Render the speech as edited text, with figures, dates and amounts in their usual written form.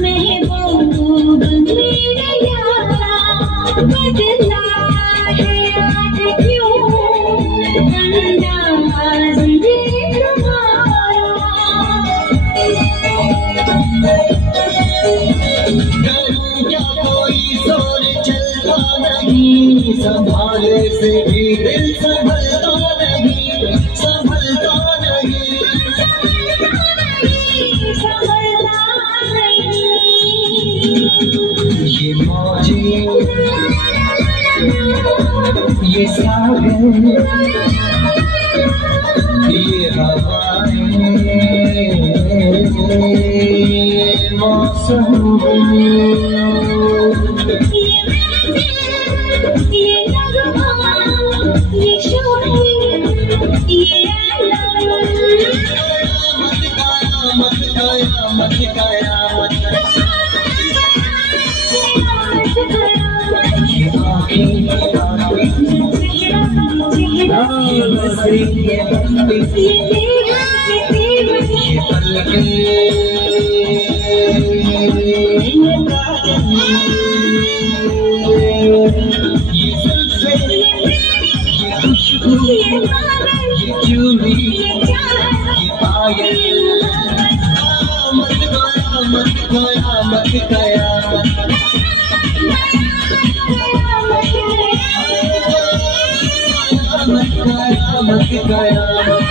महबूब मेरा यारा बदला है आज क्यों अंदाज़ ये तुम्हारा। करूं क्या कोई सोच चलता नहीं, संभाले से भी दिल संभलता नहीं, संभलता नहीं। ये मौजें ये सावन ये हवाएं ये मौसम ये नगमा ये शोर ये कयामत कयामत कयामत कयामत कयामत